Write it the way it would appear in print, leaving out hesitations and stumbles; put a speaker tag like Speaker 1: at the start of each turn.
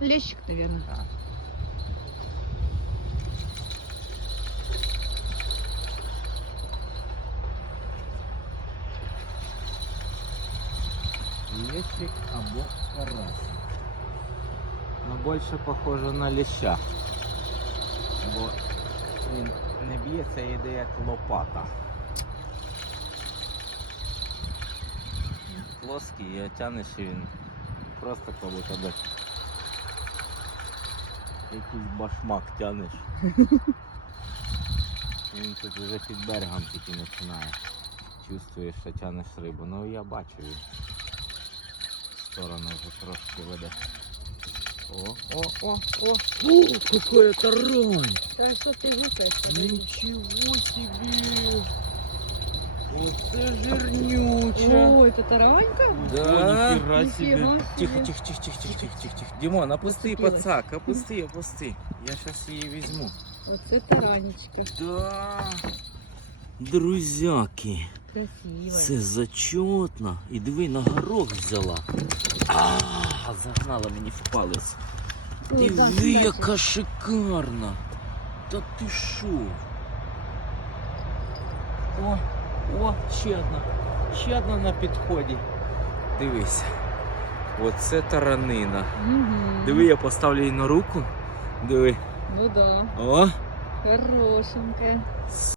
Speaker 1: Лещик, наверное.
Speaker 2: Так. Лещик або карась. Ну, більше похоже на леща. Бо він не б'ється, йде як лопата. Плоский, і тянеш, і він просто як будто би якийсь башмак тянеш. Він тут вже під берегом тільки починає. Чувствуєш, що тянеш рибу. Ну я бачу, він в сторону вже трошки веде. О! Какая тарань!
Speaker 1: Да что ты глупая?
Speaker 2: Ничего себе! Вот это жирнюча!
Speaker 1: О, это таранька?
Speaker 2: Да,
Speaker 1: Нифига
Speaker 2: себе.
Speaker 1: себе.
Speaker 2: Тихо. Димон, опусти
Speaker 1: Зацепилась.
Speaker 2: подсак, опусти. Я сейчас ее возьму.
Speaker 1: Вот это таранечка.
Speaker 2: Да. Друзяки,
Speaker 1: Красивая.
Speaker 2: це зачетно. І диви, на горох взяла. Загнала мені в палець.
Speaker 1: Ой,
Speaker 2: Диви,
Speaker 1: бачу.
Speaker 2: яка шикарна. Та ти шо? О, ще одна на підході. Дивись. Оце таранина.
Speaker 1: Угу.
Speaker 2: Диви, я поставлю її на руку. Диви.
Speaker 1: Ну да.
Speaker 2: О!
Speaker 1: Хорошенькая.